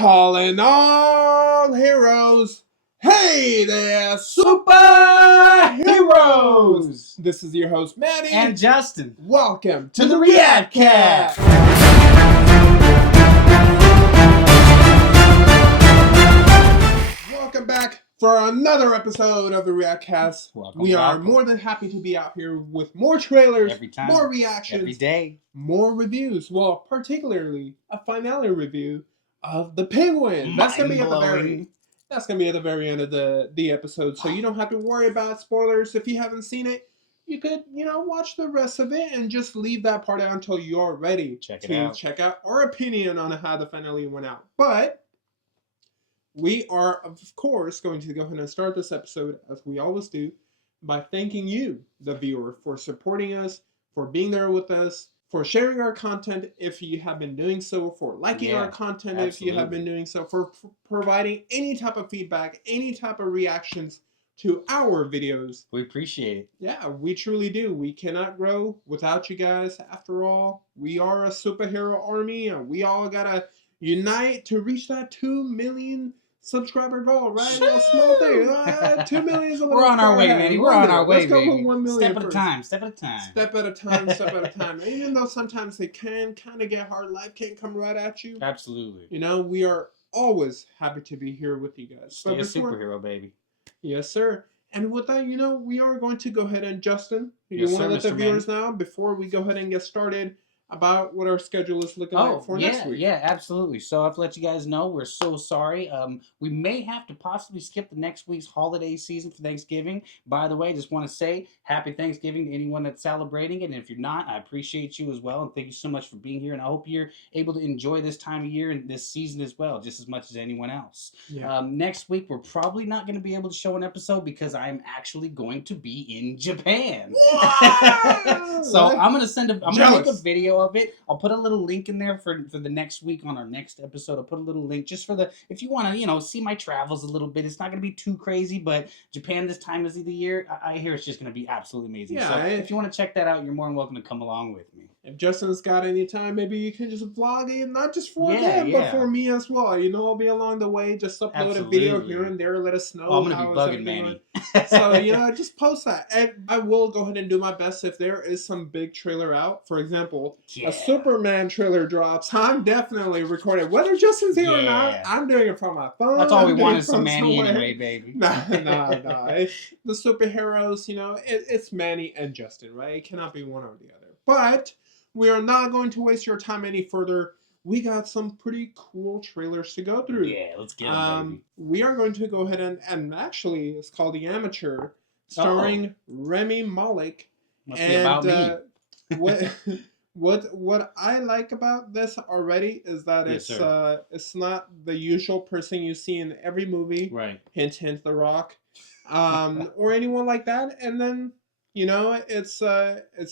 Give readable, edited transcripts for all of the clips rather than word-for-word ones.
Calling all heroes. Hey there, superheroes! This is your host, Manny and Justin. Welcome to the Reactcast. Welcome back for another episode of the Reactcast. We are welcome. more than happy to be out here with more trailers, every time, more reactions, every day, more reviews. Well, particularly a finale review of The Penguin. That's gonna be at the very end of the episode, so you don't have to worry about spoilers. If you haven't seen it, you could, watch the rest of it and just leave that part out until you're ready to check out our opinion on how the finale went out. But we are, of course, going to go ahead and start this episode, as we always do, by thanking you, the viewer, for supporting us, for being there with us, for sharing our content if you have been doing so, for liking our content if you have been doing so, for providing any type of feedback, any type of reactions to our videos. We appreciate it. Yeah, we truly do. We cannot grow without you guys. After all, we are a superhero army, and we all gotta unite to reach that 2 million subscriber goal, right? A small thing. 2 million is a little We're on our way, ahead. Manny. We're on our way, Let's go baby. with 1 million Step at first. a time. Step at a time. Step at a time. Step at a time. Even though sometimes they can kind of get hard, life can't come right at you. Absolutely. We are always happy to be here with you guys. Stay a superhero, baby. Yes, sir. And with that, we are going to go ahead and, Justin, you want to let the viewers know, before we go ahead and get started, about what our schedule is looking like for next week. Yeah, absolutely. So I have to let you guys know, we're so sorry. We may have to possibly skip the next week's holiday season for Thanksgiving. By the way, just want to say happy Thanksgiving to anyone that's celebrating it. And if you're not, I appreciate you as well. And thank you so much for being here. And I hope you're able to enjoy this time of year and this season as well, just as much as anyone else. Yeah. Next week, we're probably not going to be able to show an episode because I'm actually going to be in Japan. So I'm going to make a video of it. I'll put a little link in there for the next week on our next episode. I'll put a little link just for if you want to, see my travels a little bit. It's not going to be too crazy, but Japan this time of the year, I hear it's just going to be absolutely amazing. Yeah, so if you want to check that out, you're more than welcome to come along with me. If Justin's got any time, maybe you can just vlog it, not just for him, but for me as well. I'll be along the way. Just upload a video here and there. Let us know. I'm going to be bugging Manny. So, just post that. And I will go ahead and do my best if there is some big trailer out. For example, a Superman trailer drops. I'm definitely recording. Whether Justin's here or not, I'm doing it from my phone. That's all we want is some Manny anyway, baby. No. The superheroes, it's Manny and Justin, right? It cannot be one or the other. But we are not going to waste your time any further. We got some pretty cool trailers to go through. Yeah, let's get them, baby. We are going to go ahead and actually, it's called The Amateur, starring Remy Malek. Must be about me. What I like about this already is that it's not the usual person you see in every movie. Right. Hint, hint, The Rock, or anyone like that. And then it's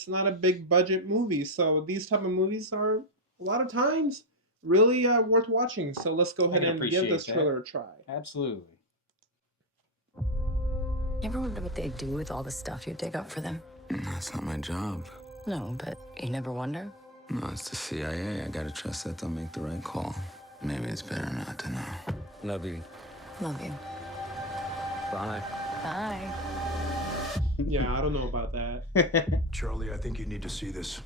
not a big budget movie, so these type of movies are a lot of times really worth watching. So let's go ahead and give this trailer a try. Absolutely. You ever wonder what they do with all the stuff you dig up for them? That's not my job. No, but you never wonder? No, it's the CIA. I gotta trust that they'll make the right call. Maybe it's better not to know. Love you. Love you. Bye. Bye. Yeah, I don't know about that. Charlie, I think you need to see this.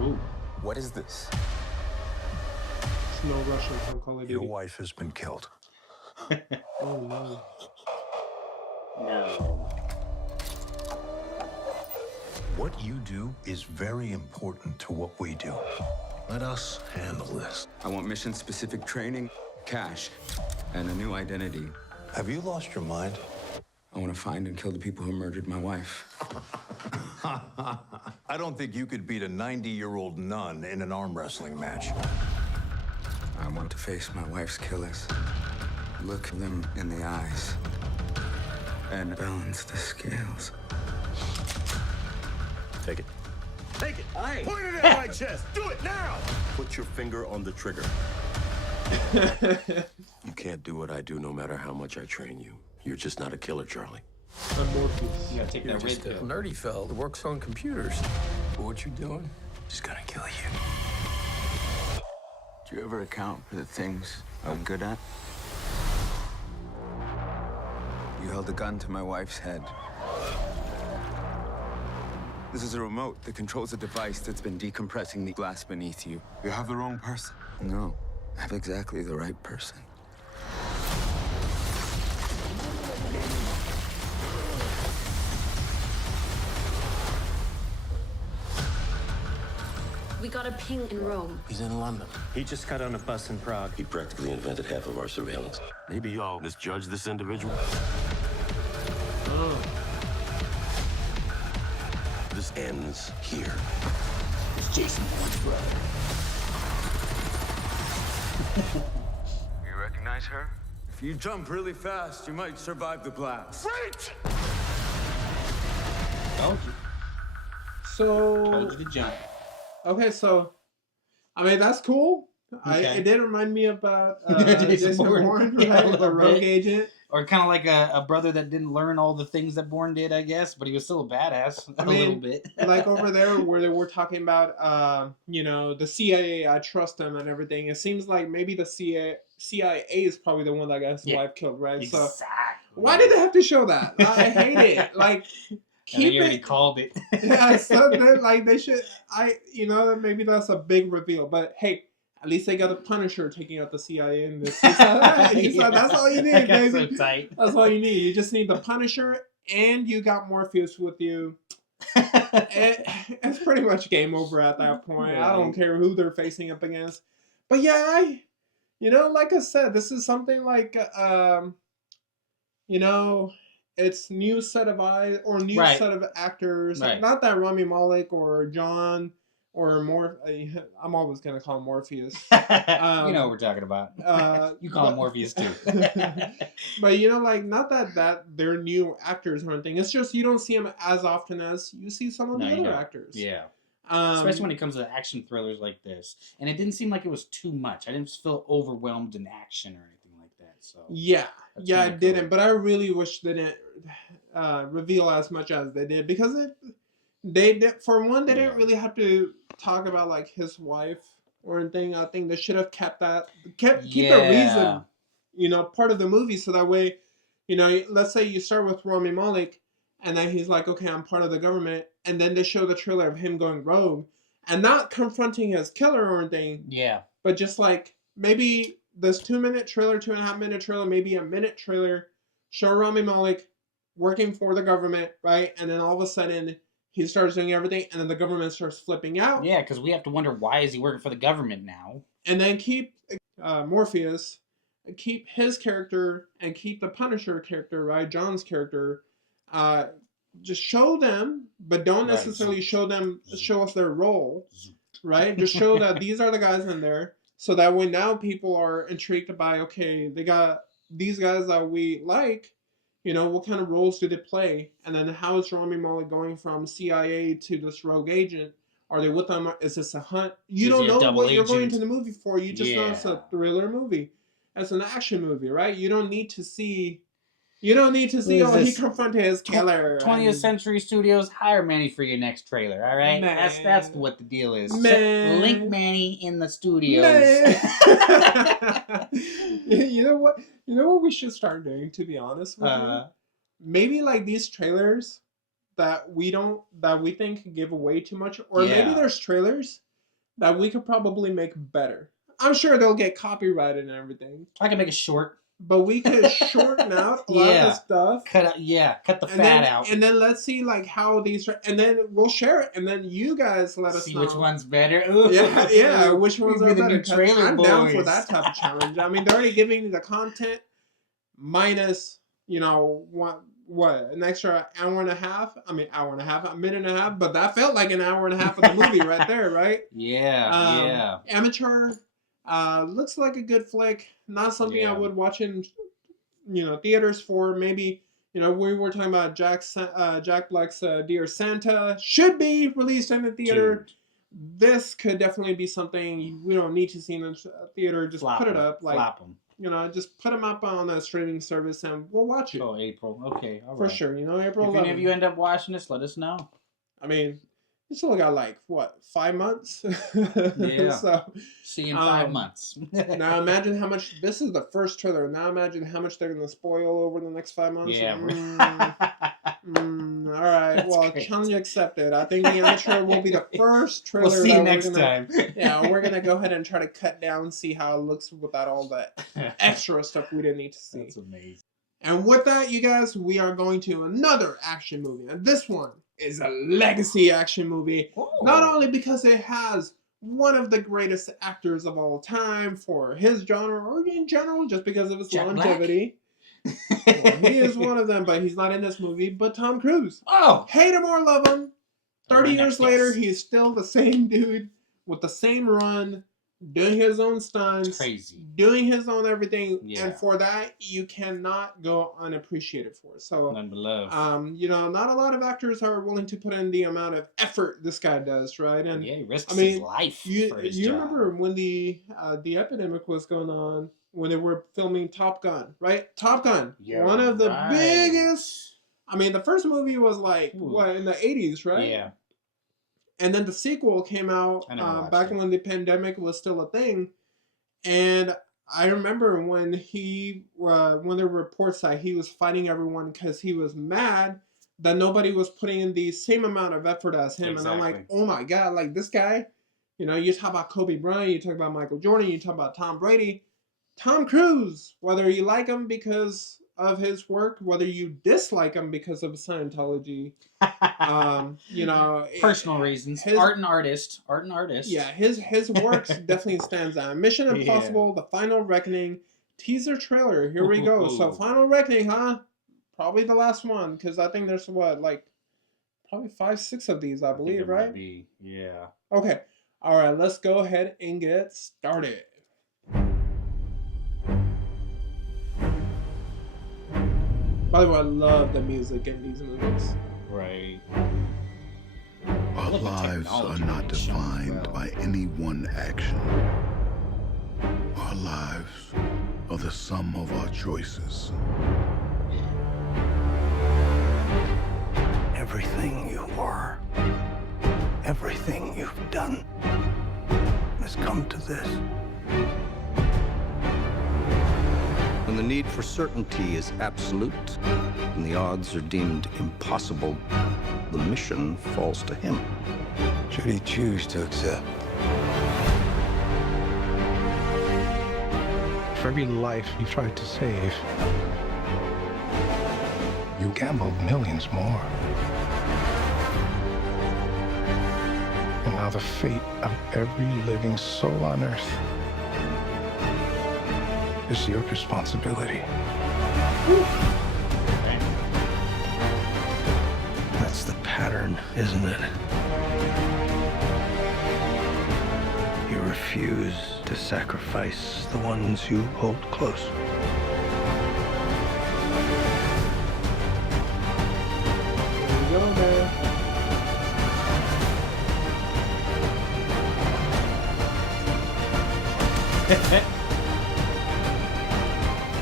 Ooh. What is this? It's no Russian from Call of Duty. Your wife has been killed. Oh, no. No. What you do is very important to what we do. Let us handle this. I want mission-specific training, cash, and a new identity. Have you lost your mind? I want to find and kill the people who murdered my wife. I don't think you could beat a 90-year-old nun in an arm wrestling match. I want to face my wife's killers, look them in the eyes, and balance the scales. Take it. Take it! Aye. Point it at my chest! Do it now! Put your finger on the trigger. You can't do what I do no matter how much I train you. You're just not a killer, Charlie. I'm Morpheus. You gotta take You're that red just a pill. nerdy fella that works on computers. But what you doing? Just gonna kill you. Do you ever account for the things I'm good at? You held a gun to my wife's head. This is a remote that controls a device that's been decompressing the glass beneath you. You have the wrong person. No, I have exactly the right person. We got a ping in Rome. He's in London. He just got on a bus in Prague. He practically invented half of our surveillance. Maybe y'all misjudged this individual. This ends here. It's Jason Bourne's brother. You recognize her? If you jump really fast, you might survive the blast. Wait! Told you. So Told you to jump. okay, so I mean that's cool. Okay. It did remind me about Jason Jason Bourne. Bourne, Yeah, a right? little The rogue bit. agent. Or kind of like a brother that didn't learn all the things that Bourne did, I guess, but he was still a badass a little bit. Like over there where they were talking about, you know, the CIA, I trust them and everything. It seems like maybe the CIA is probably the one that got his wife killed, right? Exactly. So why did they have to show that? I hate it. Like, Keep keep already it. called it. Yeah, so like they should. You know, maybe that's a big reveal. But hey, at least they got a Punisher taking out the CIA in this. He said, that's all you That need, got baby. so tight. That's all you need. You just need the Punisher, and you got Morpheus with you. It's pretty much game over at that point. I don't care who they're facing up against. But yeah, you know, like I said, this is something like, you know, it's new set of eyes or new Right. set of actors. Right. Not that Rami Malek or John or I'm always gonna call him Morpheus. You know what we're talking about. You call him but- Morpheus too. But you know, like not that they're new actors or anything. It's just you don't see them as often as you see some of the No, you other don't. actors. Yeah. Um, Especially when it comes to action thrillers like this. And it didn't seem like it was too much. I didn't feel overwhelmed in action or anything like that. So Yeah, That's yeah, kinda it didn't. cool. But I really wish they didn't reveal as much as they did because they did. For one, they didn't Yeah. really have to talk about like his wife or anything. I think they should have kept keep the reason, you know, part of the movie so that way, you know, let's say you start with Rami Malek and then he's like, okay, I'm part of the government, and then they show the trailer of him going rogue and not confronting his killer or anything, Yeah. but just like maybe this 2-minute trailer, 2.5-minute trailer, maybe a minute trailer, show Rami Malek working for the government, right? And then all of a sudden he starts doing everything, and then the government starts flipping out. Yeah, because we have to wonder why is he working for the government now? And then keep Morpheus, keep his character, and keep the Punisher character, right? John's character. Just show them, but don't Right. necessarily show us their role, right? Just show that these are the guys in there, so that way now people are intrigued by, okay, they got these guys that we like, you know, what kind of roles do they play? And then how is Rami Malek going from CIA to this rogue agent? Are they with them? Is this a hunt? You Is don't he a know double what you're going agent? to the movie for. You just know it's a Yeah. thriller movie. It's an action movie, right? You don't need to see, he this? confronted his killer. 20th and- Century Studios, hire Manny for your next trailer, all right? Man. That's what the deal is. Man. Link Manny in the studios. Man. You know what? You know what we should start doing, to be honest with you? Maybe like these trailers that we think give away too much, or maybe Yeah. there's trailers that we could probably make better. I'm sure they'll get copyrighted and everything, I can make a short. but we could shorten out a lot of Yeah. the stuff. Cut the And fat then, out. and then let's see like how these, and then we'll share it, and then you guys let us See know which one's better. Ooh. Yeah, which ones We'd are be the better? new 'cause trailer I'm down for boys. that type of challenge. I mean, they're already giving you the content minus, you know, what an extra hour and a half. I mean, hour and a half, a minute and a half, but that felt like an hour and a half of the movie right there, right? Yeah. Amateur, looks like a good flick. Not something I Yeah. would watch in, you know, theaters for. Maybe, you know, we were talking about Jack Black's Dear Santa should be released in the theater. Dude. This could definitely be something we don't need to see in the theater. Just Flop put it 'em. up, like, Flop 'em. you know, just put them up on a streaming service and we'll watch it Oh, April. Okay, all for right. sure. You know, April If any 11th. of you end up watching this, let us know. I mean, You still got like what, 5 months? Yeah. So See you in 5 months. now imagine how much. This is the first trailer. Now imagine how much they're gonna spoil over the next 5 months. Yeah. All right. That's well, great. challenge accepted. I think the amateur will be the first trailer. We'll see you that next we're gonna, time. Yeah, we're gonna go ahead and try to cut down, see how it looks without all that extra stuff we didn't need to see. That's amazing. And with that, you guys, we are going to another action movie. And this one is a legacy action movie. Not only because it has one of the greatest actors of all time for his genre, or in general, just because of his Jack longevity. Well, he is one of them, but he's not in this movie. But Tom Cruise. Oh! Hate him or love him. 30 Our years next later, guest. he is still the same dude with the same run, doing his own stunts, It's crazy. doing his own everything, Yeah. and for that you cannot go unappreciated for. So, None but love. you know, not a lot of actors are willing to put in the amount of effort this guy does, right? And Yeah, he risks I mean, his life for his you job. remember when the epidemic was going on, when they were filming Top Gun, right? Top Gun, You're one of the right. biggest. I mean, the first movie was like Ooh. what, in the 80s, right? Yeah. And then the sequel came out I never watched back it. when the pandemic was still a thing. And I remember when when there were reports that he was fighting everyone because he was mad that nobody was putting in the same amount of effort as him. And I'm like, Exactly. oh my God, like this guy, you know, you talk about Kobe Bryant, you talk about Michael Jordan, you talk about Tom Brady, Tom Cruise, whether you like him because of his work, whether you dislike him because of Scientology, you know, Personal reasons. Art and artist. yeah, his works definitely stands out. Mission Impossible: The Final Reckoning teaser trailer. Here we go. So Final Reckoning, huh? Probably the last one, because I think there's what, like, probably 5, 6 of these, I believe, there right? might be. Yeah. Okay. All right. Let's go ahead and get started. By the way, I love the music in these movies. Right. Our love the lives are technology not being shown as defined well. by any one action. Our lives are the sum of our choices. Everything you are, everything you've done, has come to this. When the need for certainty is absolute and the odds are deemed impossible, the mission falls to him. Should he choose to accept? For every life you tried to save, you gambled millions more. And now the fate of every living soul on Earth is your responsibility. That's the pattern, isn't it? You refuse to sacrifice the ones you hold close. Here we go, man.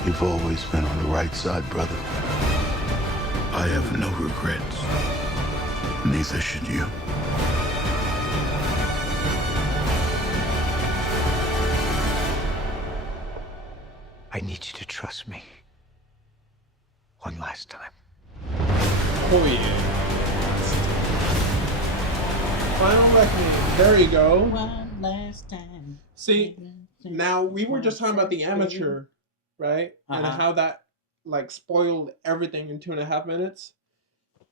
You've always been on the right side, brother. I have no regrets. Neither should you. I need you to trust me. One last time. Oh yeah. Final Reckoning. There you go. One last time. See, now we were just talking about the amateur, right? And Uh-huh. how that like spoiled everything in 2.5 minutes.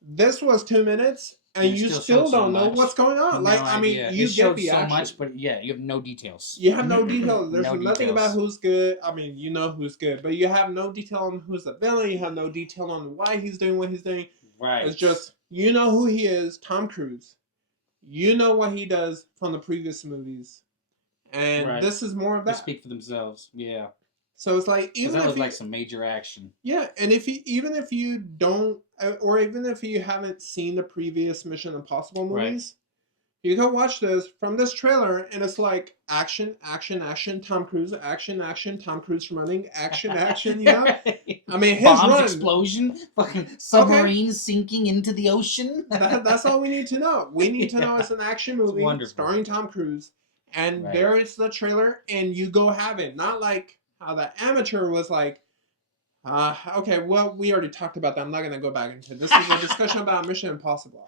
This was 2 minutes, and you still don't know what's going on. Like, I mean, you it get showed the so action. much, but yeah, you have no details. You have no details. There's No nothing details. about who's good. I mean, you know who's good, but you have no detail on who's the villain. You have no detail on why he's doing what he's doing. Right. It's just, you know who he is, Tom Cruise. You know what he does from the previous movies. And Right. this is more of They that. speak for themselves. Yeah. So it's like, Because even that if was you, like some major action. yeah, and even if you don't, or even if you haven't seen the previous Mission Impossible Right. movies, You can watch this from this trailer, and it's like action, action, action, Tom Cruise, action, action, Tom Cruise running, action, action, you know? I mean, his bombs, run. explosion, fucking submarines sinking into the ocean. That's all we need to know. We need to know it's an action movie starring Tom Cruise. And there is the trailer, and you go have it. Not like how the Amateur was like, okay, well, we already talked about that. I'm not going to go back into it. This is a discussion about Mission Impossible.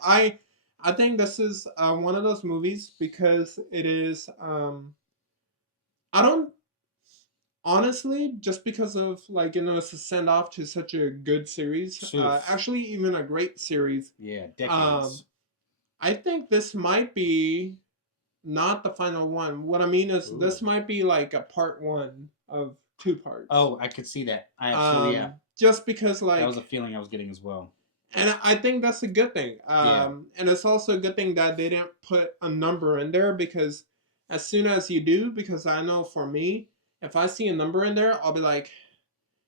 I think this is one of those movies because it is, I don't, honestly, just because of, like, you know, it's a send-off to such a good series. Actually, even a great series. Yeah, decades. I think this might be not the final one. What I mean is this might be like a part 1 of 2 parts. Oh, I could see that. I absolutely, yeah. Just because, like... That was a feeling I was getting as well. And I think that's a good thing. And it's also a good thing that they didn't put a number in there because as soon as you do, because I know for me, if I see a number in there, I'll be like,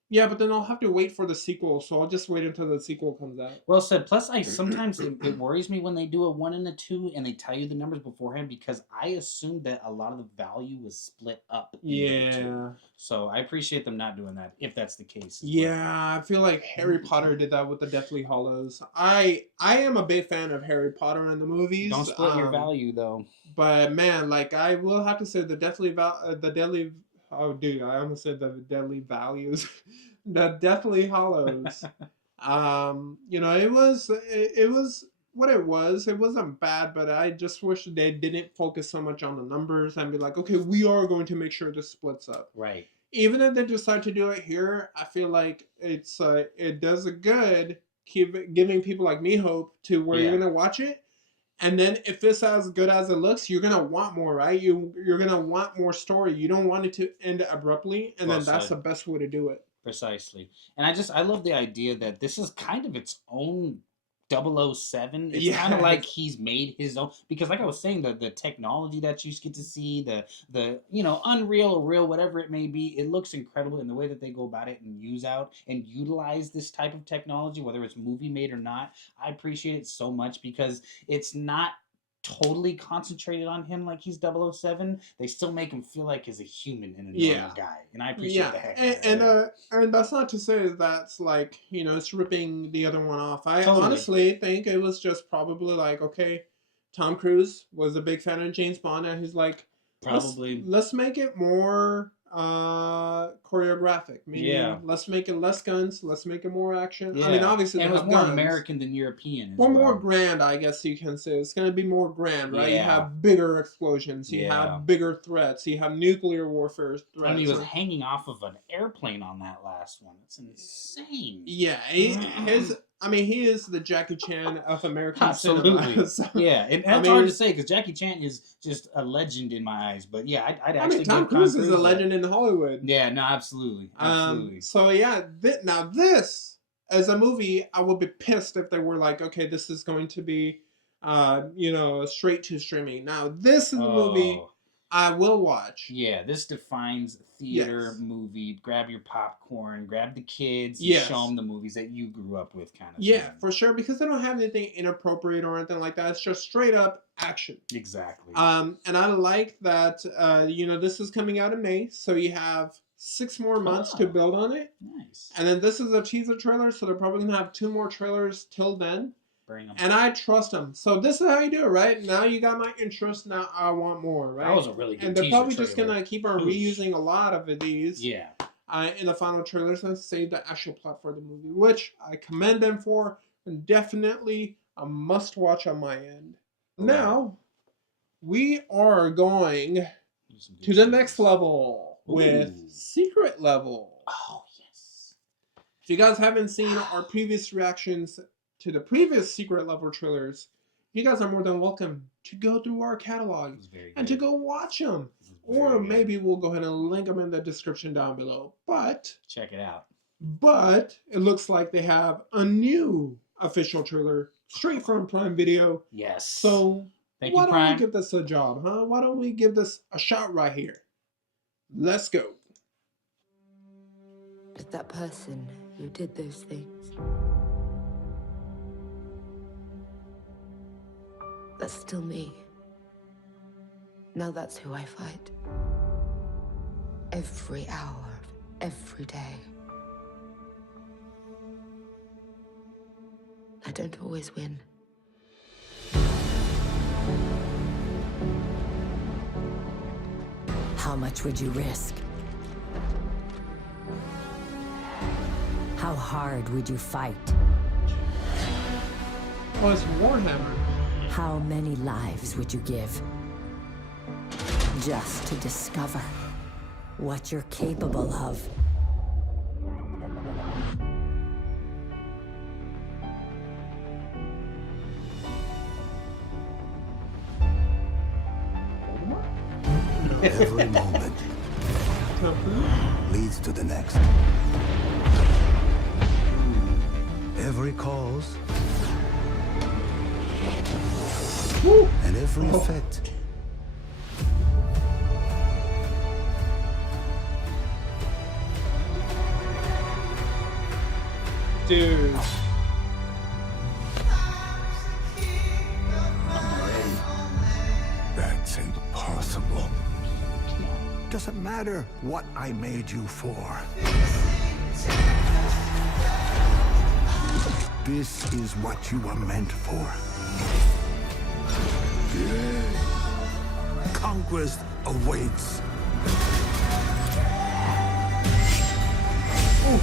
yeah, but then I'll have to wait for the sequel, so I'll just wait until the sequel comes out. Well said. Plus, sometimes it worries me when they do a 1 and a 2 and they tell you the numbers beforehand because I assume that a lot of the value was split up. Yeah. The 2. So I appreciate them not doing that if that's the case. Yeah, I feel like Harry Potter did that with the Deathly Hallows. I am a big fan of Harry Potter in the movies. Don't split your value though. But man, like I will have to say the Deadly. Oh, dude, I almost said the Deadly Values. The Deathly Hallows. You know, it was what it was. It wasn't bad, but I just wish they didn't focus so much on the numbers and be like, okay, we are going to make sure this splits up. Right. Even if they decide to do it here, I feel like it's it does a good giving people like me hope to where you're gonna watch it. And then if it's as good as it looks, you're going to want more, right? You're going to want more story. You don't want it to end abruptly. And then that's the best way to do it. Precisely. And I love the idea that this is kind of its own 007. It's kind of like he's made his own, because like I was saying, the technology that you get to see, the you know, Unreal or Real, whatever it may be, it looks incredible in the way that they go about it and utilize this type of technology, whether it's movie made or not. I appreciate it so much because it's not totally concentrated on him like he's 007. They still make him feel like he's a human and a normal guy, and I appreciate the heck and that's not to say that's like, you know, it's ripping the other one off. I honestly think it was just probably like, okay, Tom Cruise was a big fan of James Bond, and he's like, let's make it more choreographic. Meaning, let's make it less guns. Let's make it more action. I mean, obviously, and it was more American than European. More grand, I guess you can say. It's going to be more grand, right? You have bigger explosions. You have bigger threats. You have nuclear warfare threats. I mean, he was hanging off of an airplane on that last one. It's insane. Yeah, he is the Jackie Chan of American cinema. So, yeah, and it's hard to say because Jackie Chan is just a legend in my eyes. But yeah, I'd actually Tom Cruise is a legend in Hollywood. Yeah, no, absolutely. So yeah, now this as a movie, I would be pissed if they were like, okay, this is going to be, you know, straight to streaming. Now this is a movie I will watch. Yeah, this defines theater movie. Grab your popcorn, grab the kids, and show them the movies that you grew up with, kind of thing. Yeah, for sure, because they don't have anything inappropriate or anything like that. It's just straight up action. Exactly. And I like that, you know, this is coming out in May, so you have 6 more months to build on it. Nice. And then this is a teaser trailer, so they're probably going to have 2 more trailers till then. Bring them. And I trust them. So this is how you do it, right? Now you got my interest. Now I want more, right? That was a really good And they're probably just trailer. going to keep on reusing a lot of these. Yeah. In the final trailers and save the actual plot for the movie, which I commend them for, and definitely a must-watch on my end. Now, we are going to the next level with Secret Level. Oh, yes. If you guys haven't seen our previous reactions to the previous Secret Level trailers, you guys are more than welcome to go through our catalog and to go watch them. Or maybe we'll go ahead and link them in the description down below. But check it out. But it looks like they have a new official trailer straight from Prime Video. Yes. So Thank why you, don't Prime. we give this a job, huh? Why don't we give this a shot right here? Let's go. But that person who did those things, that's still me. Now that's who I fight. Every hour, every day. I don't always win. How much would you risk? How hard would you fight? Oh, it's Warhammer. How many lives would you give? Just to discover what you're capable of. Every moment leads to the next. Every cause and every effect Dude. That's impossible. Doesn't matter what I made you for. This is what you are meant for. Conquest awaits. Whoa.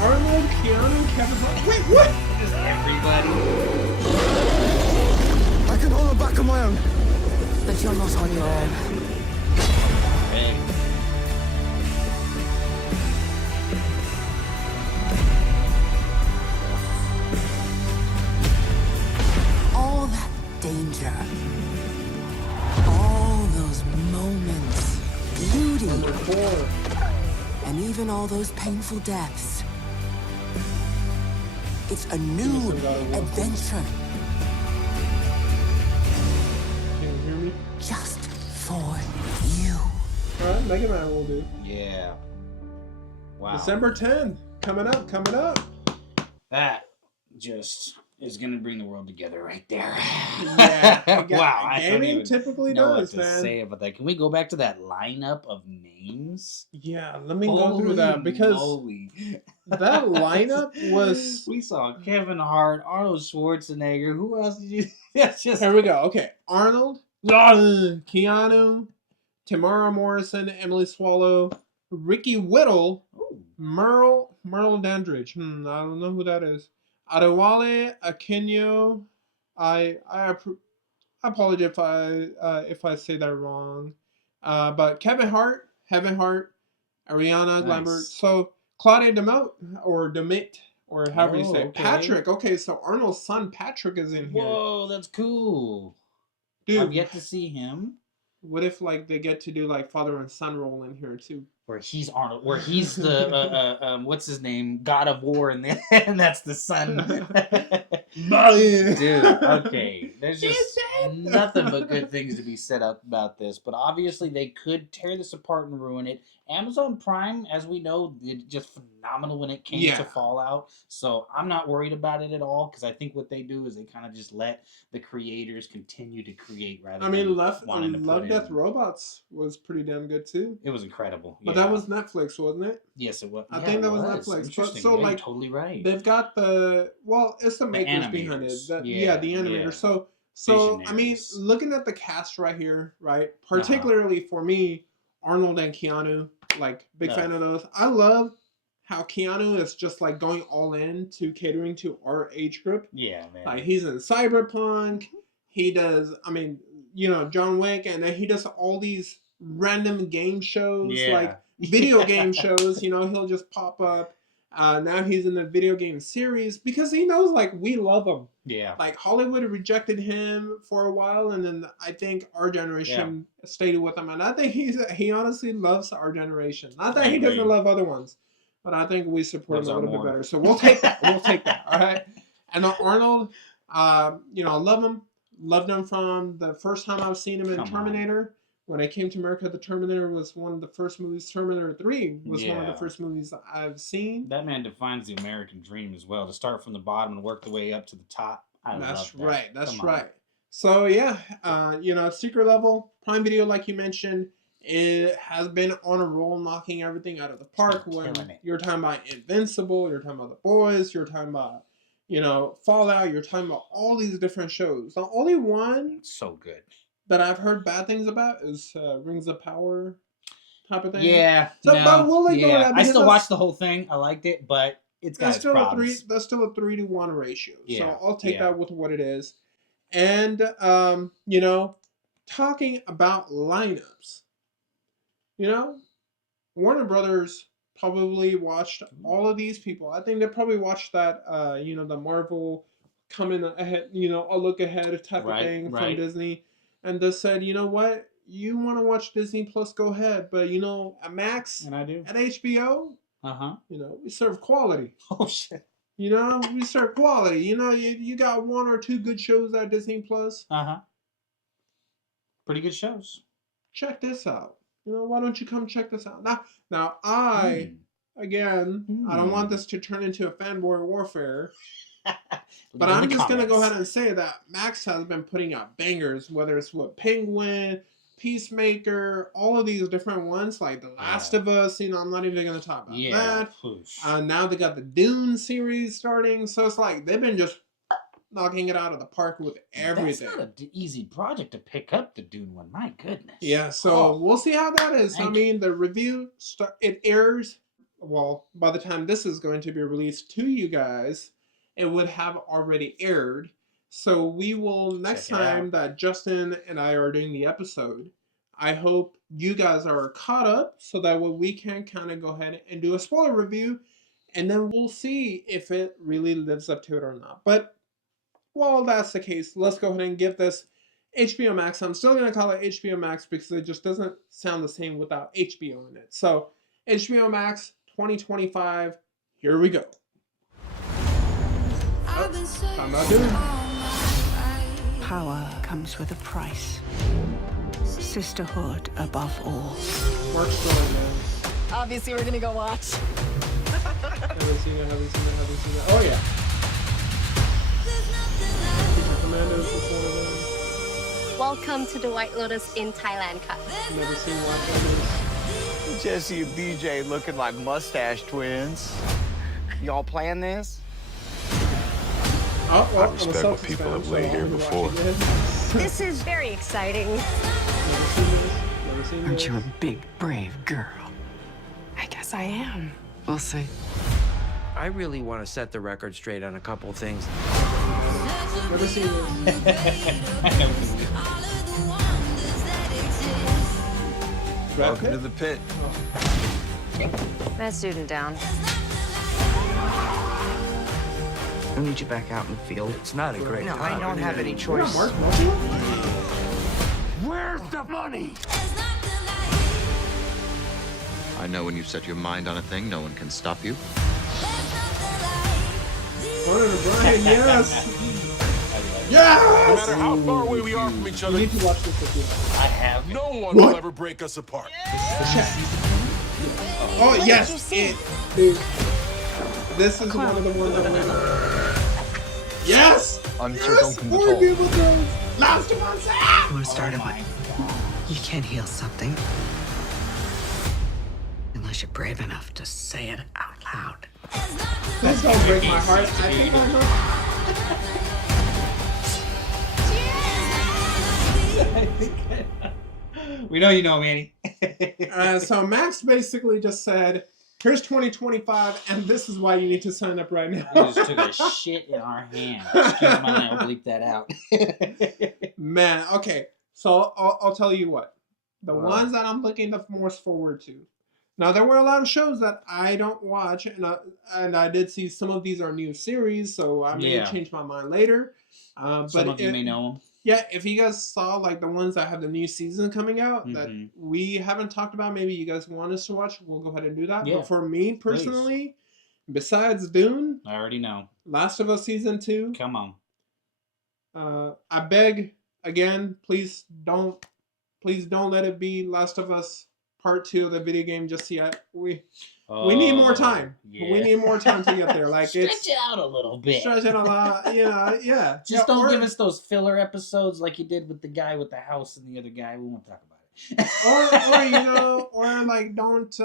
Arnold, Keanu, Kevin Hart. Wait, what? Everybody. I can hold it back on my own. But you're not on your own. Hey. All that danger. All those moments. Beauty. Number 4. And even all those painful deaths. It's a new adventure. Can you hear me? Just for you. Alright, Mega Man will do. Yeah. Wow. December 10th. Coming up. That just is gonna bring the world together right there. Yeah. Wow. I don't Gaming even typically know does, what to man. say about that. Can we go back to that lineup of names? Yeah, let me go through that because moly. that lineup was. We saw Kevin Hart, Arnold Schwarzenegger. Who else did you? That's just. Here we go. Okay, Arnold, Keanu, Tamara Morrison, Emily Swallow, Ricky Whittle, Merle Dandridge. I don't know who that is. Adewale Akinyo. I apologize if I say that wrong. But Kevin Hart, Ariana Lambert. So Claudia Demit, or however you say it. Okay. Patrick. Okay, so Arnold's son Patrick is in here. Whoa, that's cool. Dude, I've yet to see him. what if like they get to do like father and son role in here too? Where he's Arnold, where he's the what's his name, God of War, and that's the son. Dude, okay, there's just nothing but good things to be said about this. But obviously, they could tear this apart and ruin it. Amazon Prime, as we know, did just phenomenal when it came to Fallout. So I'm not worried about it at all because I think what they do is they kind of just let the creators continue to create rather. I mean, Love Death Robots was pretty damn good too. It was incredible. But that was Netflix, wasn't it? Yes, it was. I think that was Netflix. Interesting. So yeah, like, you're totally right. They've got it's the makers behind it. The animators. Yeah. So I mean, looking at the cast right here, right? Particularly for me, Arnold and Keanu, like big fan of those. I love how Keanu is just like going all in to catering to our age group. Yeah, man. Like he's in Cyberpunk. He does. I mean, John Wick, and then he does all these random game shows, like video game shows. He'll just pop up. Now he's in the video game series because he knows like we love him. Yeah. Like Hollywood rejected him for a while, and then I think our generation stayed with him, and I think he honestly loves our generation. Not that he doesn't love other ones, but I think we support him a little bit better. So we'll take that. All right. And Arnold, I love him. Loved him from the first time I've seen him in Terminator. when I came to America, the Terminator was one of the first movies. Terminator 3 was one of the first movies that I've seen. That man defines the American dream as well. To start from the bottom and work the way up to the top. That's love that. right. That's right. So yeah, Secret Level, Prime Video, like you mentioned, it has been on a roll, knocking everything out of the park. When you're talking about Invincible, you're talking about The Boys, you're talking about, Fallout, you're talking about all these different shows. The only one so good that I've heard bad things about is Rings of Power type of thing. Yeah. So, but we'll ignore that. I still watched the whole thing. I liked it, but it's got its problems. That's still a 3-to-1 ratio. Yeah. So I'll take that with what it is. And, talking about lineups, Warner Brothers probably watched all of these people. I think they probably watched that, the Marvel coming ahead, a look ahead type of thing from Disney. And they said, you know what? You want to watch Disney Plus, go ahead. But, at Max, and I do. At HBO, we serve quality. Oh, shit. We serve quality. You got 1 or 2 good shows at Disney Plus. Pretty good shows. Check this out. Why don't you come check this out? Now I don't want this to turn into a fanboy warfare. But I'm just going to go ahead and say that Max has been putting out bangers, whether it's with Penguin, Peacemaker, all of these different ones, like The Last of Us. I'm not even going to talk about that. Now they got the Dune series starting. So it's like they've been just knocking it out of the park with everything. That's not an easy project to pick up, the Dune one. My goodness. Yeah, so we'll see how that is. The review, it airs, by the time this is going to be released to you guys, it would have already aired. So we will, next time that Justin and I are doing the episode, I hope you guys are caught up so that we can kind of go ahead and do a spoiler review, and then we'll see if it really lives up to it or not. But while that's the case, let's go ahead and give this HBO Max. I'm still going to call it HBO Max because it just doesn't sound the same without HBO in it. So HBO Max 2025, here we go. Time about Dune. Power comes with a price. Sisterhood above all. Mark Strong, man. Obviously, we're gonna go watch. Haven't seen it. Oh, yeah. Commandos was one of them. Welcome to the White Lotus in Thailand Cup. Never seen White Lotus. Jesse and BJ looking like mustache twins. Y'all playing this? I respect what people have laid here before. This is very exciting. Aren't you a big, brave girl? I guess I am. We'll see. I really want to set the record straight on a couple things. Never seen this. Welcome to the pit. That student down. I need you back out in the field. It's not a great time. I don't have any choice. Where's the money? I know when you set your mind on a thing, no one can stop you. Brian, yes! Yes! No matter how far away we are from each other, you need to watch this with you. I have. No one will ever break us apart. Oh, yes! Dude. This is one of the ones that went. Yes! Yes! More Game of Thrones! Last of Us! You want to start a fight? You can't heal something unless you're brave enough to say it out loud. Please don't break my heart. I think I know. We know you know, Manny. So Max basically just said, here's 2025, and this is why you need to sign up right now. We just took a shit in our hand. Excuse my name, I'll bleep that out. Man, okay. So I'll tell you what. The ones that I'm looking the most forward to. Now, there were a lot of shows that I don't watch, and I did see some of these are new series, so I may change my mind later. Some of you may know them. Yeah, if you guys saw like the ones that have the new season coming out that we haven't talked about, maybe you guys want us to watch, we'll go ahead and do that. Yeah. But for me personally, besides Dune, I already know. Last of Us Season 2. Come on. I beg, again, please don't Please don't let it be Last of Us Part 2 of the video game just yet. We need more time. Yeah. We need more time to get there. Like Stretch it out a little bit. Stretch it a lot. Yeah. Just don't give us those filler episodes like you did with the guy with the house and the other guy. We won't talk about it. or like don't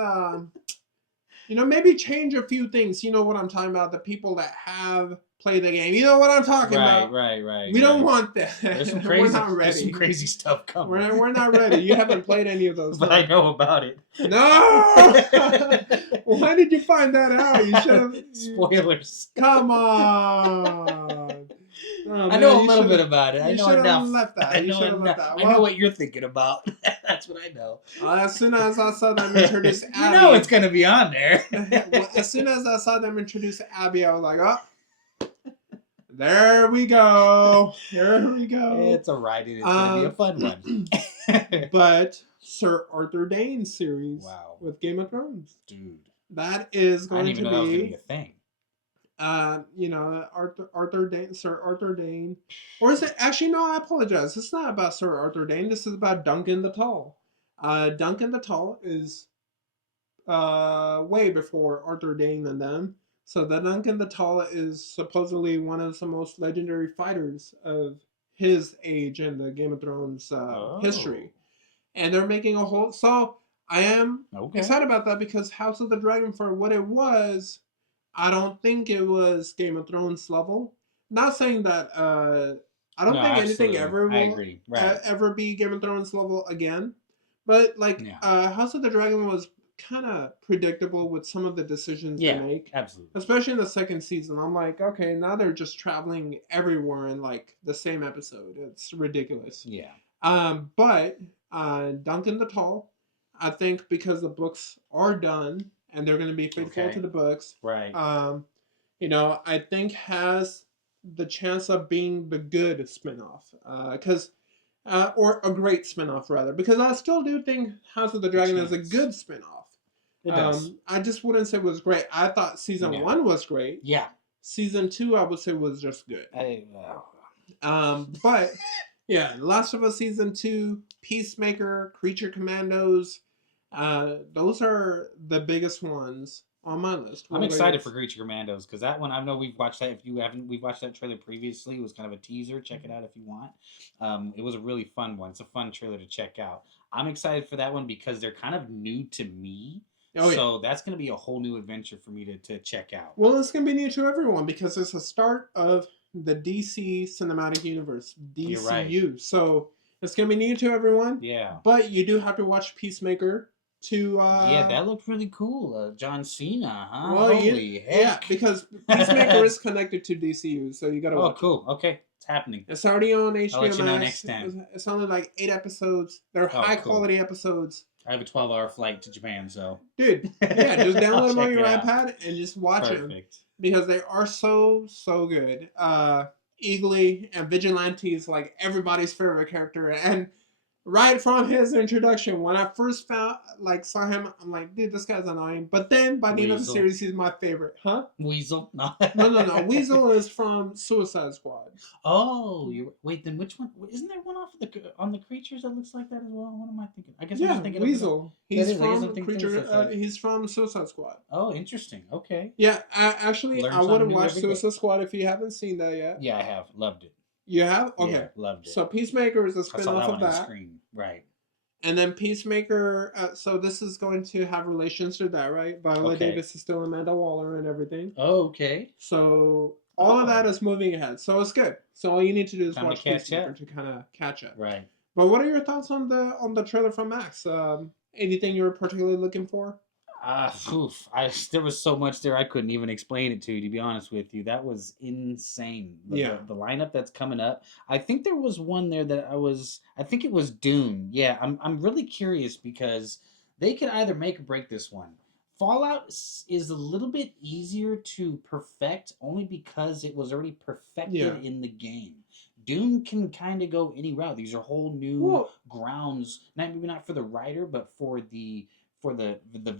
maybe change a few things. You know what I'm talking about? The people that have played the game. You know what I'm talking about? Right. We don't want that. There's some crazy, We're not ready. There's some crazy stuff coming. We're not ready. You haven't played any of those. But I know about it. No! Why did you find that out? You should have. Spoilers. Come on. Oh, I know a little bit about it. I know enough. Left that. I know enough. I know what you're thinking about. That's what I know. As soon as I saw them introduce Abby, you know it's gonna be on there. As soon as I saw them introduce Abby, I was like, oh, there we go. Here we go. It's a ride. It's gonna be a fun one. But Sir Arthur Dane series with Game of Thrones, dude, that is going to be. I didn't even know that was gonna be a thing. Sir Arthur Dane, or is it actually no? I apologize. It's not about Sir Arthur Dane. This is about Duncan the Tall. Duncan the Tall is way before Arthur Dane and them. So the Duncan the Tall is supposedly one of the most legendary fighters of his age in the Game of Thrones history, and they're making a whole. So I am excited about that because House of the Dragon, for what it was, I don't think it was Game of Thrones level. Not saying that I don't think anything ever will ever be Game of Thrones level again. But like House of the Dragon was kind of predictable with some of the decisions they make. Absolutely. Especially in the second season. I'm like, okay, now they're just traveling everywhere in like the same episode. It's ridiculous. Yeah. But Duncan the Tall, I think because the books are done and they're going to be faithful to the books. Right. I think has the chance of being the good spinoff. Or a great spinoff, rather. Because I still do think House of the Dragon is a good spinoff. It does. I just wouldn't say it was great. I thought season 1 was great. Yeah. Season 2, I would say, was just good. But, yeah, Last of Us Season 2, Peacemaker, Creature Commandos, those are the biggest ones on my list. I'm excited for Creature Commandos because that one, I know we've watched that. If you haven't, we've watched that trailer previously. It was kind of a teaser. Check it out if you want. It was a really fun one. It's a fun trailer to check out. I'm excited for that one because they're kind of new to me. So that's going to be a whole new adventure for me to check out. Well, it's going to be new to everyone because it's the start of the DC Cinematic Universe, DCU. You're right. So it's going to be new to everyone. Yeah. But you do have to watch Peacemaker to... yeah, that looked really cool. John Cena, huh? Well, Holy heck. Yeah, because Peacemaker is connected to DCU, so you got to watch it. Oh, cool. Okay. It's happening. It's already on HBO I'll let you know Max. next time. It's only like 8 episodes. They're high-quality episodes. I have a 12-hour flight to Japan, so... Dude, yeah, just download them on your out. iPad and just watch them. Perfect. Because they are so good. Eagly and Vigilante is like everybody's favorite character. And right from his introduction, when I first saw him, I'm like, dude, this guy's annoying. But then by the end of the series, he's my favorite. Huh? Weasel? No. No. Weasel is from Suicide Squad. Oh, wait, then which one? Isn't there one on the creatures that looks like that as well? What am I thinking? I guess I'm just thinking Weasel. He's from Creature. He's from Suicide Squad. Oh, interesting. Okay. Yeah, actually, I would have watched Suicide Squad if you haven't seen that yet. Yeah, I have. Loved it. You have? Okay. Yeah, loved it. So Peacemaker is a spin-off of that. On the screen. Right. And then Peacemaker, so this is going to have relations to that, right? Viola Davis is still Amanda Waller and everything. Oh, okay. So all of that is moving ahead. So it's good. So all you need to do is Time watch Peacemaker to kind of catch up. Right. But what are your thoughts on the trailer from Max? Anything you were particularly looking for? There was so much there I couldn't even explain it to be honest with you. That was insane. The lineup that's coming up. I think there was one there that I think it was Dune. Yeah, I'm really curious because they could either make or break this one. Fallout is a little bit easier to perfect only because it was already perfected in the game. Dune can kind of go any route. These are whole new grounds, maybe not for the writer, but for the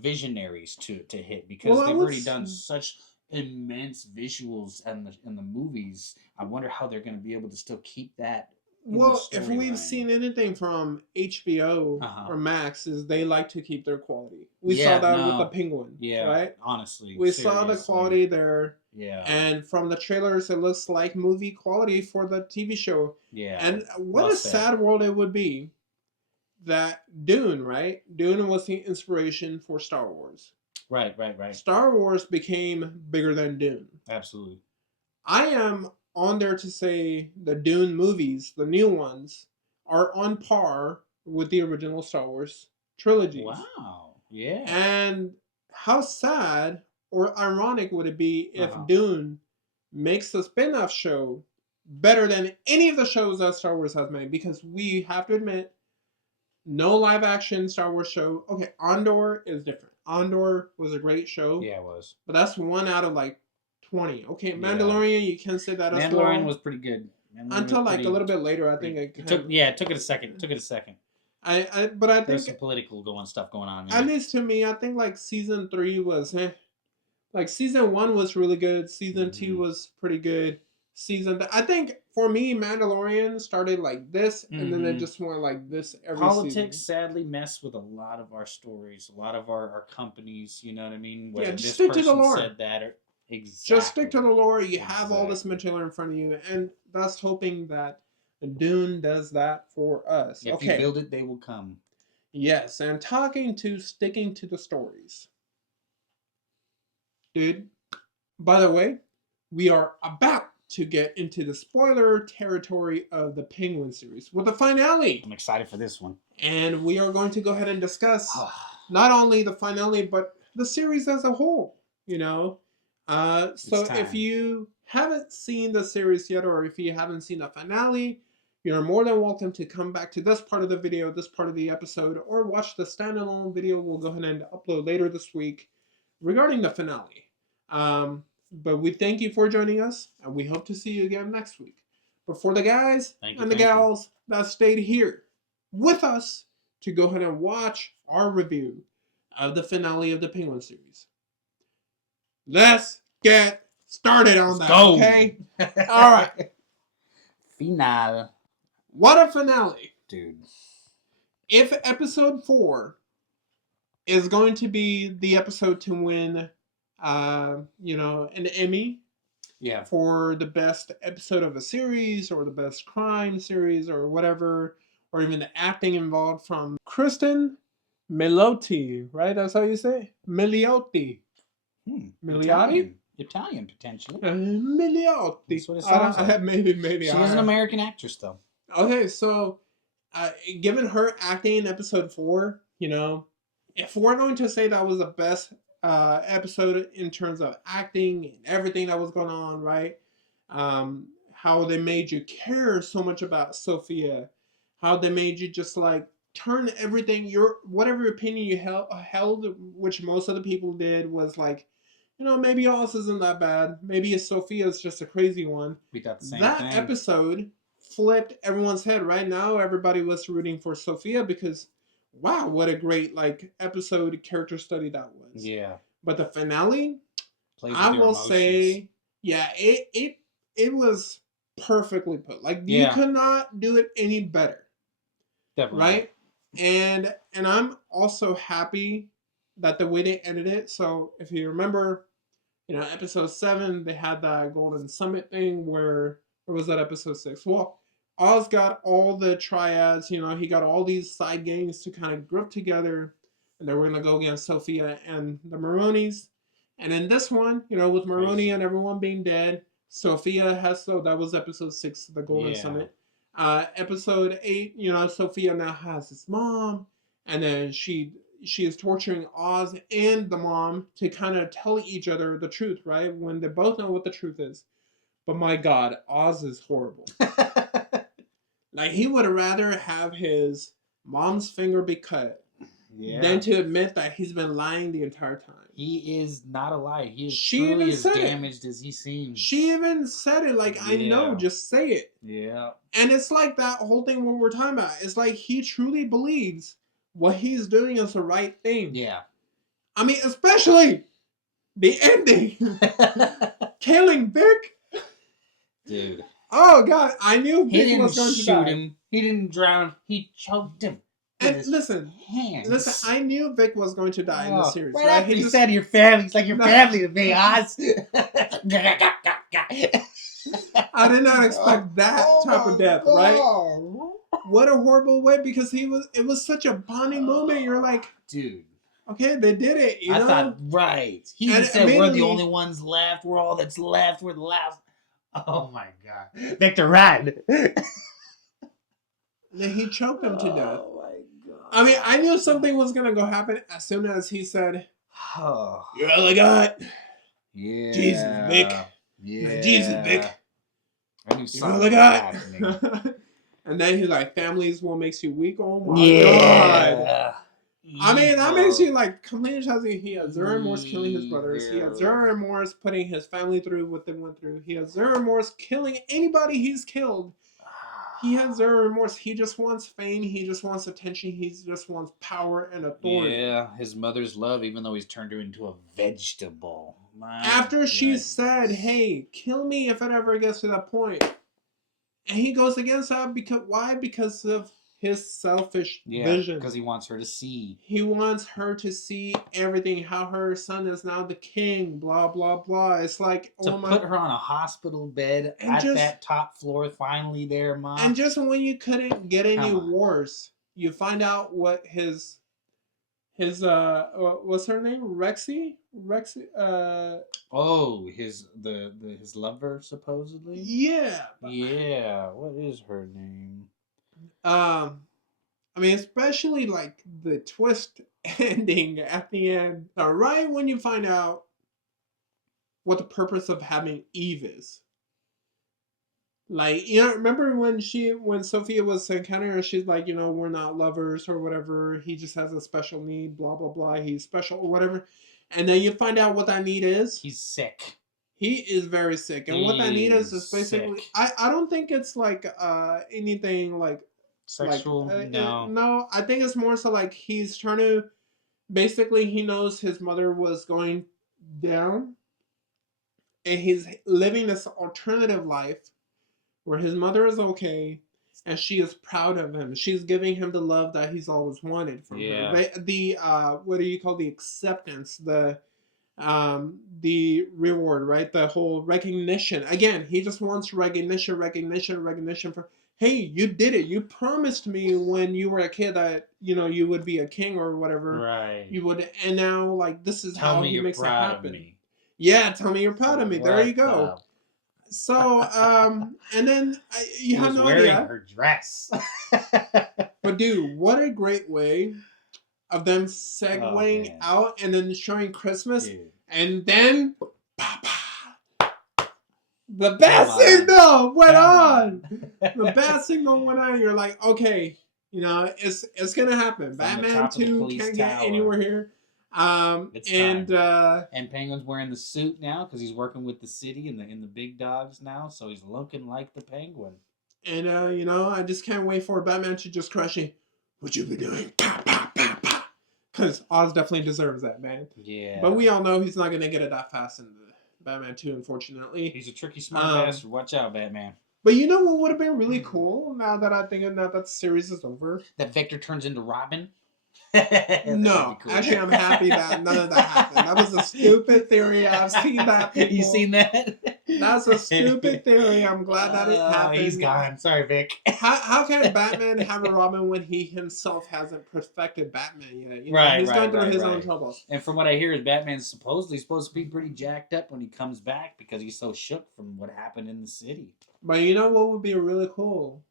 visionaries to hit because they've already done such immense visuals in the movies. I wonder how they're going to be able to still keep that Well, if we've seen anything from HBO or Max, is they like to keep their quality. We saw that with the Penguin, right? Honestly, we saw the quality there. Yeah. And from the trailers, it looks like movie quality for the TV show. Yeah. And what a sad world it would be that Dune, right? Dune was the inspiration for Star Wars. Right. Star Wars became bigger than Dune. Absolutely. I am on there to say the Dune movies, the new ones, are on par with the original Star Wars trilogies. Wow. Yeah. And how sad or ironic would it be if Dune makes the spin-off show better than any of the shows that Star Wars has made? Because we have to admit, no live-action Star Wars show. Okay, Andor is different. Andor was a great show. Yeah, it was. But that's one out of like 20. Okay, Mandalorian, you can say that as well. Mandalorian was pretty good. Until like a little bit later, I think it took it a second. But I think there's some political stuff going on. At least to me, I think like season 3 was like season 1 was really good. Season 2 was pretty good. I think for me, Mandalorian started like this, and then it just went like this every Politics season. sadly mess with a lot of our stories, a lot of our companies. You know what I mean? Where just stick to the lore. Said that or, exactly. Just stick to the lore. You have all this material in front of you, and that's hoping that Dune does that for us. If you build it, they will come. Yes, and sticking to the stories. Dude, by the way, we are about to get into the spoiler territory of the Penguin series with the finale. I'm excited for this one. And we are going to go ahead and discuss not only the finale, but the series as a whole, you know? So if you haven't seen the series yet, or if you haven't seen the finale, you're more than welcome to come back to this part of the video, this part of the episode, or watch the standalone video we'll go ahead and upload later this week regarding the finale. But we thank you for joining us, and we hope to see you again next week. But for the guys and the gals that stayed here with us to go ahead and watch our review of the finale of the Penguin series, let's get started on that, okay? All right. Finale. What a finale. Dude. If episode 4 is going to be the episode to win an Emmy for the best episode of a series, or the best crime series, or whatever, or even the acting involved from Kristen Milioti, right? That's how you say it? Milioti. Milioti? Italian, potentially. Milioti. That's what it sounds like. Maybe. She is an American actress, though. Okay, so given her acting in episode 4, if we're going to say that was the best episode in terms of acting and everything that was going on, right? How they made you care so much about Sophia, how they made you just like turn everything, whatever opinion you held, which most of the people did, was like, maybe Oz isn't that bad. Maybe Sophia's just a crazy one. We got the same that thing. Episode flipped everyone's head. Right now, everybody was rooting for Sophia because, wow, what a great episode character study that was. Yeah. But the finale, I will say, it was perfectly put. You could not do it any better. Definitely. Right? And I'm also happy that the way they ended it. So if you remember, episode 7, they had that Golden Summit thing or was that episode 6? Well, Oz got all the triads, he got all these side gangs to kind of group together, and they were going to go against Sophia and the Maronis. And in this one, with Maroni and everyone being dead, Sophia that was episode 6, the Golden Summit. Episode 8, Sophia now has his mom, and then she is torturing Oz and the mom to kind of tell each other the truth, right? When they both know what the truth is. But my God, Oz is horrible. He would rather have his mom's finger be cut than to admit that he's been lying the entire time. He is not a liar. He is truly as damaged as he seems. She even said it I know, just say it. Yeah. And it's like that whole thing what we're talking about. It's like he truly believes what he's doing is the right thing. Yeah. I mean, especially the ending. Killing Vic. Dude. Oh God, I knew He Vic didn't was going to shoot die. him. He didn't drown. He choked him. And listen, I knew Vic was going to die in the series. Right after he said your family, it's like your family to me, Oz. I did not expect that type of death, right? What a horrible way, because it was such a bonding moment. You're like, dude, okay, they did it. You I know? thought, right. He even said, we're the only ones left. We're all that's left. We're the last. Oh my God. Victor, run. Then he choked him to death. Oh my God. I mean, I knew something was going to go happen as soon as he said, you're all I got. Yeah. Jesus, Vic. Yeah. Jesus, Vic. I knew You're all something I was got. happening. And then he's like, family is what makes you weak. Oh my Yeah. God. I mean, that makes you like completely telling he has zero remorse killing his brothers. He has zero remorse putting his family through what they went through. He has zero remorse killing anybody he's killed. He has zero remorse. He just wants fame. He just wants attention. He just wants power and authority. Yeah, his mother's love, even though he's turned her into a vegetable. After she said, hey, kill me if it ever gets to that point. And he goes against that because why? Because of his selfish vision. Because he wants her to see. He wants her to see everything, how her son is now the king, blah, blah, blah. It's like, to put her on a hospital bed at that top floor, finally there, Mom. And just when you couldn't get any wars, you find out what his what's her name? Rexy? His lover, supposedly? Yeah. Yeah, what is her name? I mean, especially like the twist ending at the end, right when you find out what the purpose of having Eve is. Like, you know, remember when Sophia was encountering her, she's like, you know, we're not lovers or whatever. He just has a special need, blah, blah, blah. He's special or whatever. And then you find out what that need is. He's sick. He is very sick. And what that need is basically, I don't think it's like anything like sexual. No. No, I think it's more so like he's trying to, basically he knows his mother was going down. And he's living this alternative life where his mother is okay and she is proud of him. She's giving him the love that he's always wanted from her. The what do you call the acceptance, the reward, right? The whole recognition. Again, he just wants recognition for, hey, you did it. You promised me when you were a kid that, you know, you would be a king or whatever. Right. You would, and now like this is how he makes it happen. Me. Yeah, tell me you're proud of me. There you go. So, and then you have no idea. Wearing her dress. But dude, what a great way of them segueing out and then showing Christmas, and then the bat signal went on. The bat signal went on. You're like, okay, you know, it's gonna happen. Batman 2 can't get anywhere here. And Penguin's wearing the suit now because he's working with the city and the big dogs now, so he's looking like the Penguin. And you know, I just can't wait for Batman to just crush it. What you be doing? Because Oz definitely deserves that, man. Yeah. But we all know he's not gonna get it that fast in Batman 2, unfortunately. He's a tricky, smart bastard. Watch out, Batman. But you know what would have been really cool now that I think that the series is over? That Victor turns into Robin. No, cool. Actually, I'm happy that none of that happened. That was a stupid theory. I've seen that. People. You seen that? That's a stupid theory. I'm glad that it happened. He's gone. Sorry, Vic. How can Batman have a Robin when he himself hasn't perfected Batman yet? You know, Right, he's right, going through right, his right. own troubles. And from what I hear, is Batman's supposedly supposed to be pretty jacked up when he comes back because he's so shook from what happened in the city. But you know what would be really cool,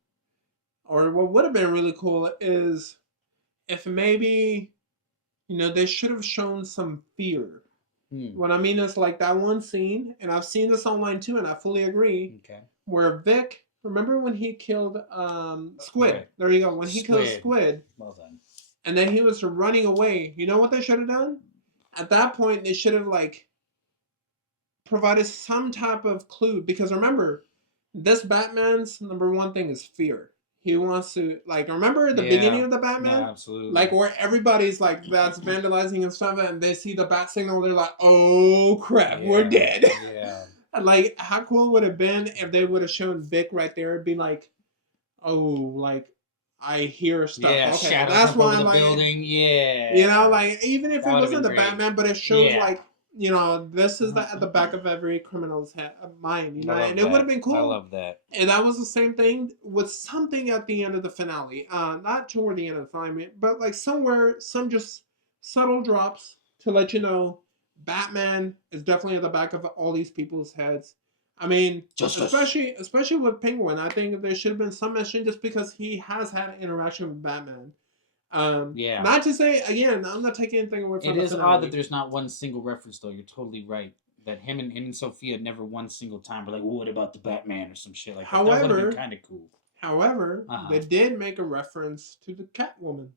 or what would have been really cool, is if maybe, you know, they should have shown some fear. What I mean is like that one scene, and I've seen this online too, and I fully agree. Okay. Where Vic, remember when he killed Squid? There you go. When he killed Squid. Well done. And then he was running away. You know what they should have done? At that point, they should have like provided some type of clue, because remember, this Batman's number one thing is fear. He wants to, like, remember the beginning of the Batman? No, absolutely. Like, where everybody's, like, that's vandalizing and stuff, and they see the bat signal, they're like, oh, crap, we're dead. Yeah. Like, how cool would it have been if they would have shown Vic right there and be like, oh, like, I hear stuff. Yeah, okay, shadows that's up why over I'm the like, building. Yeah. you know, like, even if That it would've wasn't the been great. Batman, but it shows, Yeah. like, you know, this is at the back of every criminal's head, mind, you know, I love and it would have that. been cool. I love that. And that was the same thing with something at the end of the finale. Not toward the end of the finale, but like somewhere, some just subtle drops to let you know Batman is definitely at the back of all these people's heads. I mean, especially with Penguin, I think there should have been some mention just because he has had an interaction with Batman. Yeah. Not to say again, I'm not taking anything away from It the is finale. odd that there's not one single reference, though. You're totally right. That him and Sophia never one single time were like, well, what about the Batman or some shit like that. That would have However, been kind of cool. However, they did make a reference to the Catwoman.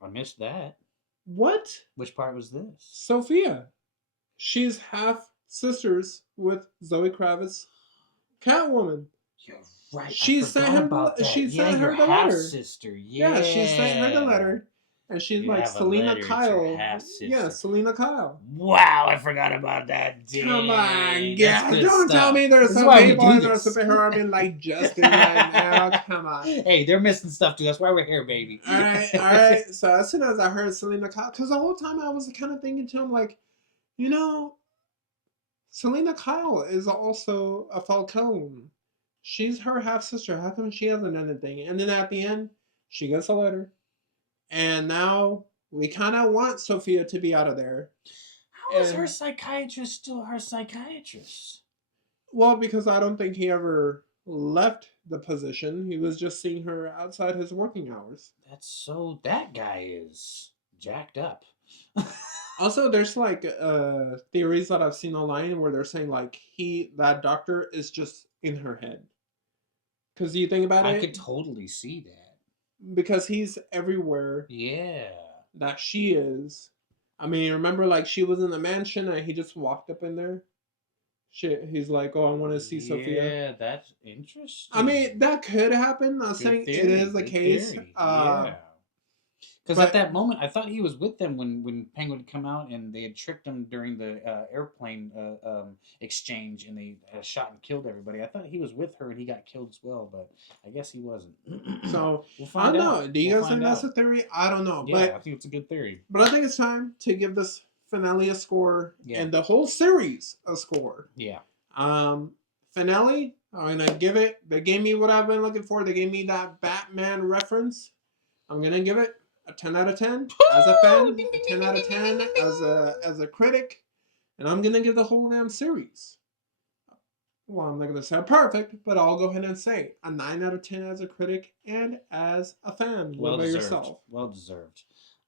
I missed that. What? Which part was this? Sophia. She's half sisters with Zoe Kravitz, Catwoman. You're right. She sent her. She sent her the letter. Sister. Yeah. She sent her the letter, and she's You like have a Selena letter, it's Kyle. your half-sister. Yeah, Selena Kyle. Wow, I forgot about that. Come on, That's yeah. good Don't stuff. tell me there's This is some why we people do that are this. superhero army like Justin right now. Come on. Hey, they're missing stuff too. That's why we're here, baby. All right. So as soon as I heard Selena Kyle, because the whole time I was kind of thinking to him like, you know, Selena Kyle is also a Falcone. She's her half sister. How come she hasn't done anything? And then at the end, she gets a letter, and now we kind of want Sophia to be out of there. How is her psychiatrist still her psychiatrist? Well, because I don't think he ever left the position. He was just seeing her outside his working hours. That guy is jacked up. Also, there's like theories that I've seen online where they're saying like that doctor is just in her head. Because you think about it, I could totally see that. Because he's everywhere. Yeah. That she is. I mean, remember, like she was in the mansion and he just walked up in there. Shit, he's like, "Oh, I want to see Sophia." Yeah, that's interesting. I mean, that could happen. I'm not saying it is the case. Yeah. Because at that moment, I thought he was with them when Penguin had come out and they had tricked him during the airplane exchange and they shot and killed everybody. I thought he was with her and he got killed as well, but I guess he wasn't. So, we'll I find don't out. know. Do you We'll guys think find that's a theory? I don't know. Yeah, But I think it's a good theory. But I think it's time to give this finale a score Yeah. and the whole series a score. Yeah. Finale, I'm gonna give it. They gave me what I've been looking for. They gave me that Batman reference. I'm gonna give it a 10 out of 10 as a fan, a 10 out of 10 as a critic, and I'm gonna give the whole damn series. Well, I'm not gonna say perfect, but I'll go ahead and say a 9 out of 10 as a critic and as a fan. What about yourself? Well deserved.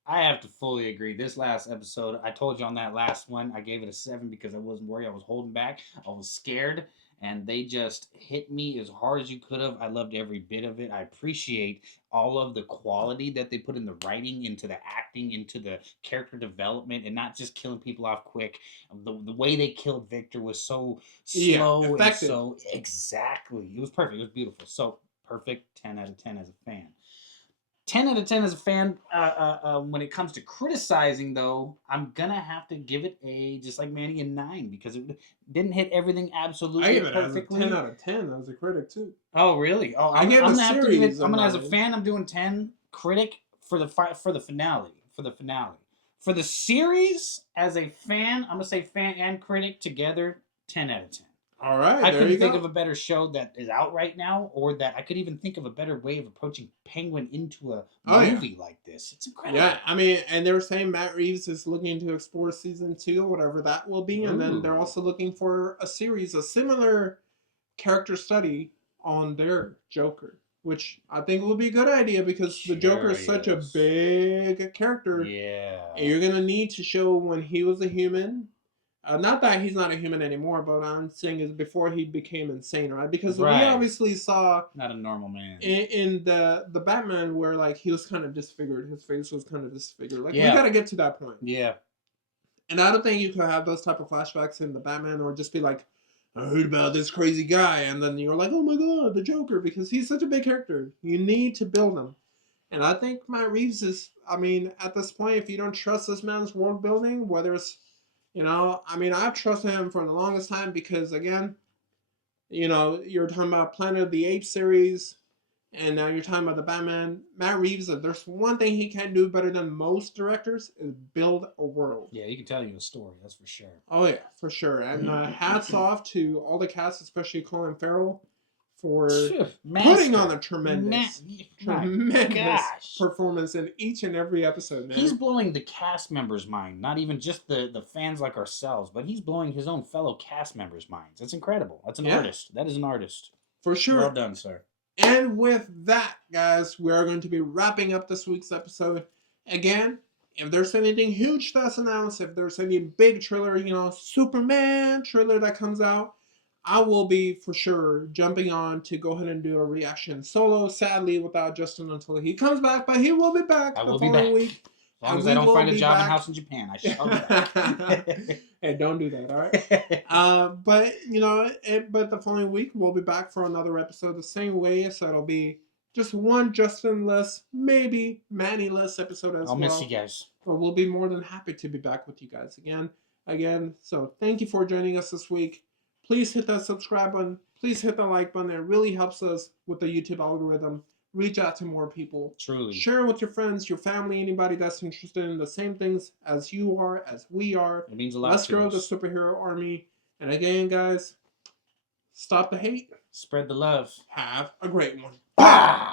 I have to fully agree. This last episode, I told you on that last one, I gave it a 7 because I wasn't worried. I was holding back. I was scared. And they just hit me as hard as you could have. I loved every bit of it. I appreciate all of the quality that they put in the writing, into the acting, into the character development, and not just killing people off quick. The way they killed Victor was so slow and so exactly. It was perfect. It was beautiful. So perfect. 10 out of 10 as a fan. 10 out of 10 as a fan. When it comes to criticizing, though, I'm going to have to give it just like Manny, a 9 because it didn't hit everything absolutely I give it perfectly. as a 10 out of 10 as a critic, too. Oh, really? Oh, I gave the series a 9. As a fan, I'm doing 10. Critic for the finale. For the series, as a fan, I'm going to say fan and critic together, 10 out of 10. All right, I couldn't think of a better show that is out right now, or that I could even think of a better way of approaching Penguin into a movie like this. It's incredible. Yeah, I mean, and they were saying Matt Reeves is looking to explore season 2, whatever that will be, and then they're also looking for a series, a similar character study on their Joker, which I think will be a good idea because the Joker is such a big character. Yeah, and you're gonna need to show when he was a human. Not that he's not a human anymore, but I'm saying is before he became insane, right? Because we obviously saw not a normal man in the Batman where like he was kind of disfigured, his face was kind of disfigured. Like we got to get to that point. Yeah, and I don't think you could have those type of flashbacks in the Batman or just be like, I heard about this crazy guy, and then you're like, oh my god, the Joker, because he's such a big character. You need to build him, and I think Matt Reeves is. I mean, at this point, if you don't trust this man's world building, whether it's You know, I mean, I've trusted him for the longest time because, again, you know, you're talking about Planet of the Apes series, and now you're talking about the Batman. Matt Reeves, if there's one thing he can do better than most directors, is build a world. Yeah, he can tell you a story, that's for sure. Oh, yeah, for sure. And hats off to all the cast, especially Colin Farrell, for putting on a tremendous performance in each and every episode, man. He's blowing the cast members' mind, not even just the fans like ourselves, but he's blowing his own fellow cast members' minds. That's incredible. That's an artist. That is an artist. For sure. Well done, sir. And with that, guys, we are going to be wrapping up this week's episode. Again, if there's anything huge that's announced, if there's any big trailer, you know, Superman trailer that comes out, I will be for sure jumping on to go ahead and do a reaction solo. Sadly, without Justin until he comes back, but he will be back the following week. As long as I don't find a job in house in Japan, I shall be back. Hey, don't do that, all right? But, you know, but the following week, we'll be back for another episode the same way. So it'll be just one Justin-less, maybe Manny-less episode as well. I'll miss you guys. But we'll be more than happy to be back with you guys again. So thank you for joining us this week. Please hit that subscribe button. Please hit the like button. It really helps us with the YouTube algorithm. Reach out to more people. Truly. Share with your friends, your family, anybody that's interested in the same things as you are, as we are. It means a lot. Let's grow the superhero army. And again, guys, stop the hate. Spread the love. Have a great one. Bah!